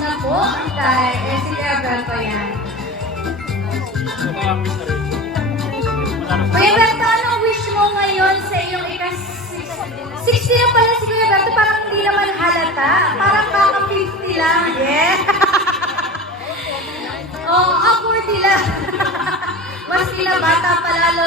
na po. Dahil si Alberto yan. Kuya Berto, anong wish mo ngayon sa iyong 60 lang pala si Kuya Berto, parang hindi naman halata. Parang baka 50 lang. Yeah! Oh, awkward lang. Mas bata pa lalo.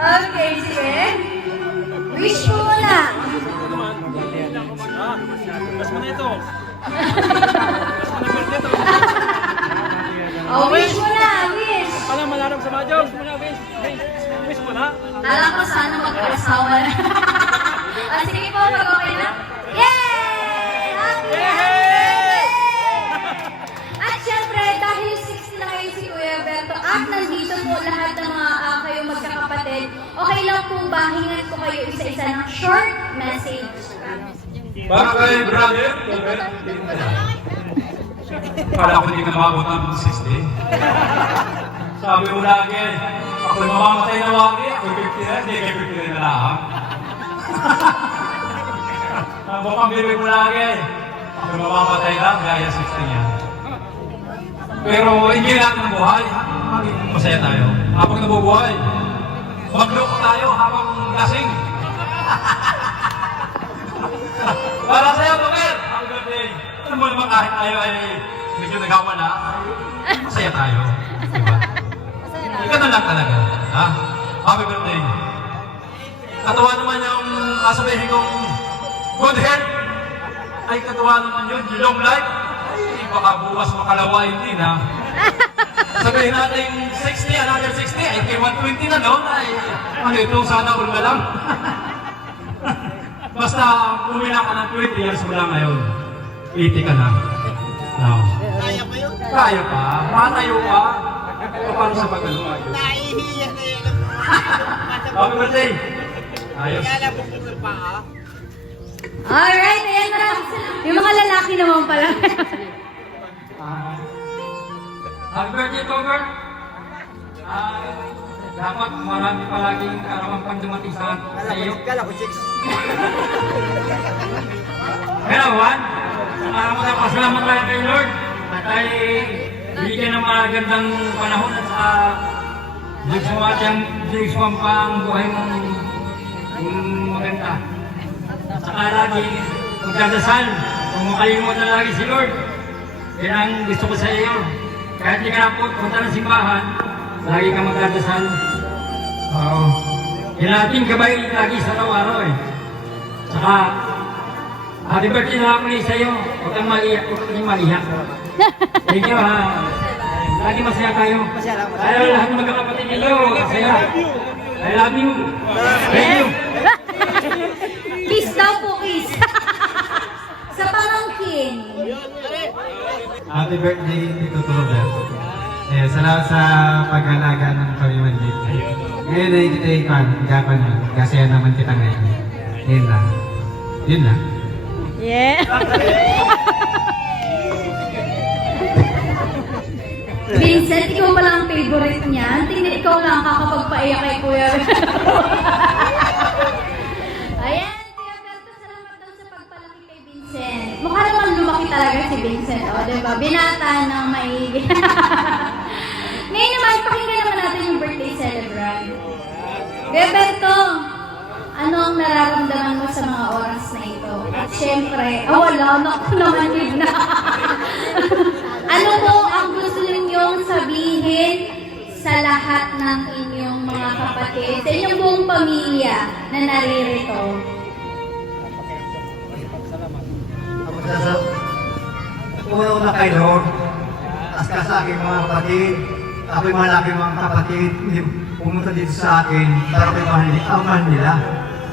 Okay, sige. Wish mo muna. Mas mo na ito. Oh, wish mo na, wish. Paano malarap sa mga Wish mo na, wish. Wish mo na. Alam ko sana mag-asawa na. Sige po, mag-okay na. Yay! Happy birthday! At syempre, dahil 60 na kayo si Kuya Berto at nandito po lahat ng mga kayo magkakapatid, okay lang po ba hingan ko kayo isa-isa ng short message? Para kay brother, kala ko hindi ka makabot ng 60. Sabi mo lagi, ako'y mamamatay na wagi, ako'y 50 na, hindi kay 50 rin na lang. Ang bukang bibig mo lagi, ako'y mamamatay lang, gaya 60 niya. Pero hindi lahat ng buhay, maging masaya tayo. Habang nabubuhay, magloko tayo habang lasing. Para sa'yo, Tomer! Happy birthday! Alam mo naman kahit tayo ay medyo nagawa na, masaya tayo. Diba? Ikaw na lang talaga. Ha? Happy birthday! Katawa naman yung kasabihin kong good health. Ay, katawa naman yun. Long life. Ay, baka bukas makalawa hindi na. Sabihin natin 60, another 60. Ay, kay 120 na noon. Ay, ano ito? Sana all na lang. Basta kumila ka ng 20 years mo lang ngayon. 80 ka na. No. Kaya pa yun? Kaya pa. Matayo pa. Paano sa pagkaluwa yun? Nahihiya na yan. Happy birthday! Ayos. Kaya lang bukul pa ha? Alright, ayan na. Yung mga lalaki naman pala. Happy birthday, Tomer! Dapat marami palaging karamang pang dumating sa iyo. Kala ko 6. Kaya, Juan, pasalamat tayo kay Lord at ay bigyan ng magandang panahon at sa Diyos mo pa ang buhay mong maganda. Saka lagi magdadasal, kung makalimutan na lagi si Lord. Yan ang gusto ko sa iyo. Kahit di ka na punta ng simbahan, lagi ka magdadasal. Oo. Yan natin gabay lagi sa araw-araw eh. Saka, happy birthday na ako sa iyo. Huwag kang maliyak, huwag kang maliyak. Thank you ha. Lagi masaya kayo. Ayaw lahat ng magkakapatid ninyo. Masaya. I love you. Thank you. Kiss daw po, kiss. Sa pamangkin. Happy birthday, Tito Tomer. Salamat sa pag-alaga ng kami manlit. Ngayon ay kita ikan, gapan mo. Kasi naman kita ngayon. Yun lang. Yun lang. Yeah. Vincent, ikaw pala ang favorite niya. Tingnan ikaw lang kakapagpaiyak kay Kuya. Ayan, Kuya Berto, salamat daw sa pagpalaki kay Vincent. Mukha naman lumaki talaga si Vincent, o, diba? Binata ng maigi. Ngayon naman, pakinggan naman natin yung birthday celebrant. Kuya Berto, ano ang nararamdaman mo sa mga oras na ito? At syempre, wala na ako naman yun na. Ano po ang gusto ninyong sabihin sa lahat ng inyong mga kapatid, sa inyong buong pamilya na naririto? Una kay Lord, as ka sa aking mga kapatid, ako'y malaki mga kapatid, hindi pumunta dito sa akin, pero ako'y mahal nila.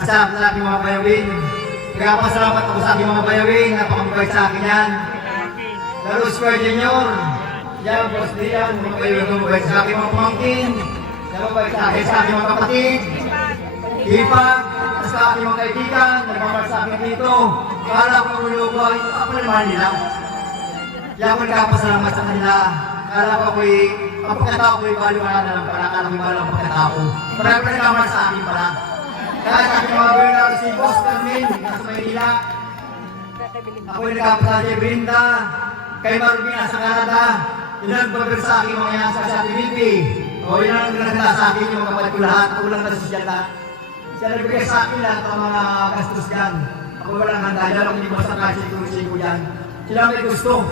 At sa aking mga bayawin, kaya pasalamat ako sa aking mga bayawin, napakamabait sa akin yan. Lalo Square Junior, yan, Boss Dian, mga bayawin ko mabait sa aking mga pamangkin, nababait sa aking mga kapatid, Ipag, sa aking mga kaibigan, nagmamahal sa akin dito, para ako ulubay, ako na mahal nila. Kaya ako nagkapasalamat sa kanila. Kala ko ako'y, ang pagkatao ko'y baliwala na lang pala. Kala ko'y baliwala ang pagkatao. Marami pa nagkamahal sa akin pala. Kaya sa aking mga gawin natin si Boss Carmen, nasa Maynila. Ako ay nagkapunta kay Brenda, kay Marvin sa Canada. Yun ang babir sa akin mga yan sa Timothy. O yun ang nagkakala sa akin yung mga kapatid ko lahat. Ako lang nasusyan lahat. Siya nagbigay sa akin lahat ang mga gastos yan. Ako walang handa. Yan ako hindi mo sa kasi ko yan. Sila may gusto.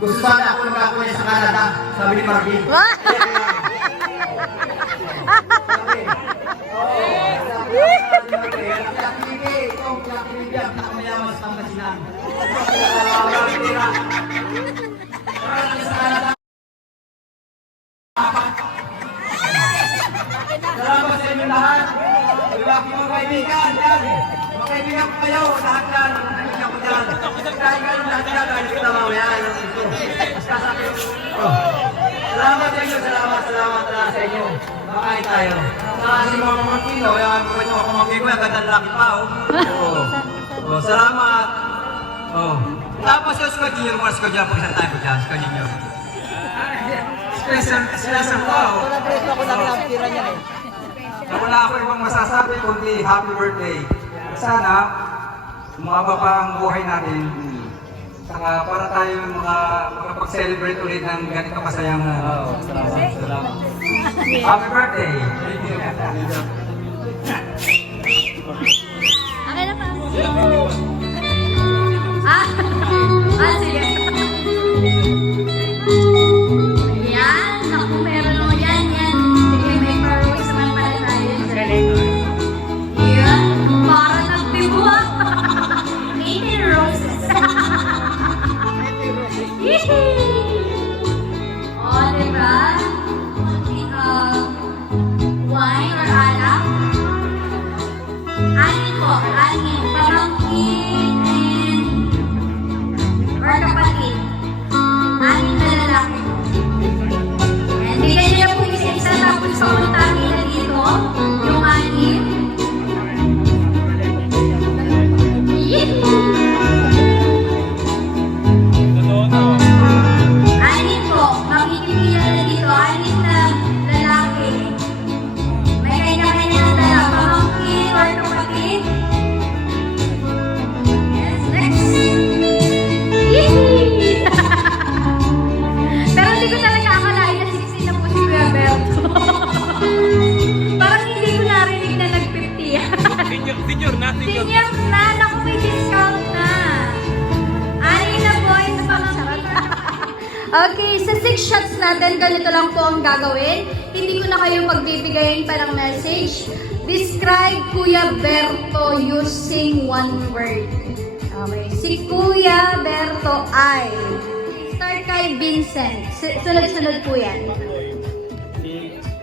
Gusto sana ako nagkakuha sa Canada. Sabi ni Marvin. Salamat sa inyo lahat. Mga kaibigan, yan. Mga kaibigan ko kayo, lahat yan. Mga kaibigan ko yan. Kahit kayo lahat yan, dahil kita mamaya. Salamat sa inyo, salamat sa inyo. Makain tayo. Si mga pamangkin, yung mga pamangkin ko, yung ganda laki pa. Salamat. Tapos yung Scott Junior, mga Scott Junior, pag isang tayo ko dyan, Scott Junior. Special pa. Wala ako ibang masasabi kundi happy birthday. Sana umaba pa ang buhay natin. Saka para tayo makapag-celebrate ulit ng ganito kasayang salamat. Happy birthday! Okay na pa. Sige. Yan. Naku, meron o yan. Sige, may fireworks naman pala tayo. Yan. Para nagtibuha. 80 roses. O, diba? Wine or alak? Anin po, anin. Pamangkin or kapatid. Anin na lalaki. And bigyan niyo po isa-isa tapos pamuntahin na dito yung anin. Anin po, makikipila na dito. Anin na lalaki. May kanya-kanya na dala. Pamangkin or kapatid. Yes, next. Yee! Pero hindi ko talaga akalain na 16 na po si Kuya Berto. Parang hindi ko narinig na nag-50. Senior na. Senior na, naku may discount na. Ani na po, isa pa lang. Okay, sa 6 shots natin, ganito lang po ang gagawin. Hindi ko na kayo magbibigayin pa ng message. Describe Kuya Berto using one word. Okay, si Kuya Berto ay start kay Vincent. Sunod-sunod po yan.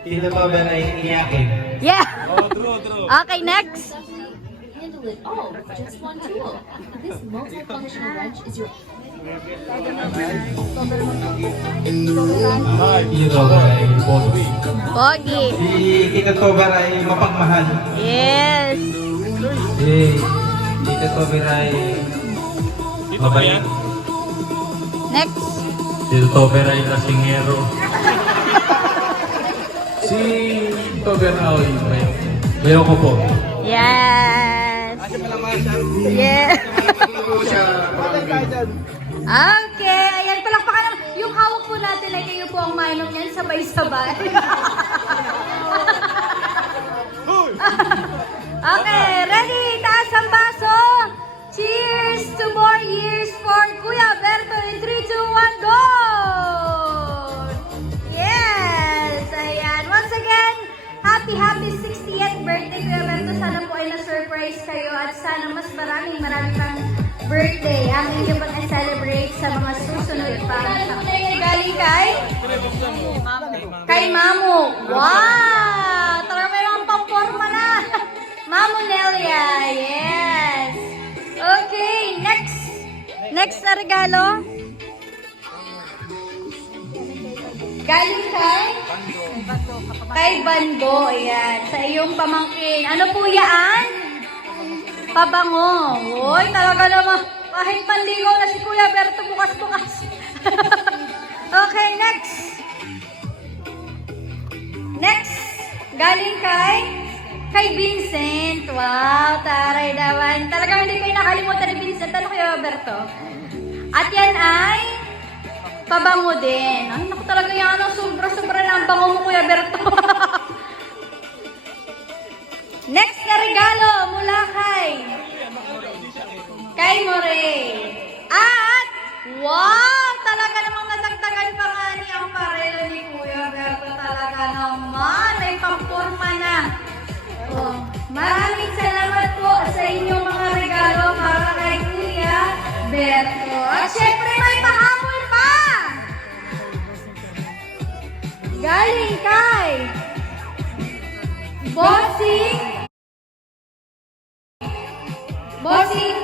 Dito pa ba na iiyakin? Yeah! Okay, next. Handle it all with just one tool. This multifunctional wrench is your Dito ba ay pogi? Pogi. Si Tito Tobar ay mapagmahal. Yes. Si Tito Tobar ay mabait. Next. Tito Tobar ay lasingero. Si Tobar ay bayo ko po. Yes. Yes. Okay, ayan, palakpakan naman. Yung hawak po natin ay kayo po ang mainom yan, sabay-sabay. Okay, ready? Taas ang baso. Cheers to more years for Kuya Berto in 3, 2, 1, go! Yes! Ayan, once again, happy 60th birthday Kuya Berto. Sana po ay na-surprise kayo at sana mas marami pang birthday ang inyo pang celebrate sa mga susunod pa. Galing kay Mamu. Wow! Tara, may mga pang-forma na. Mamu Nelia. Yes. Okay, next. Next na regalo. Galing kay Bando. Ayan. Sa iyong pamangkin. Ano po yan? Pabango. Uy, talaga naman. Kahit manligaw na si Kuya Berto bukas-bukas. Okay, next. Next. Galing kay kay Vincent. Wow, taray naman. Talagang hindi kayo nakalimutan ni Vincent. Ano kayo, Roberto? At yan ay pabango din. Ay, naku talaga yan. Sobra-sobra na ang bango mo, Kuya Berto. Next na regalo mula kay Moray. At, wow! Talaga namang nadagdagan pa nga ni ang parelo ni Kuya Berto. Talaga naman. May pampurma na. Oh, maraming salamat po sa inyong mga regalo para kay Kuya Berto. At syempre may pahabol pa! Galing kay Bossing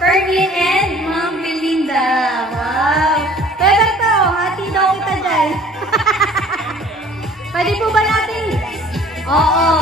Fergie and Ma'am Belinda. Wow! Kuya Berto, hati daw kita dyan. Pwede po ba natin? Oo.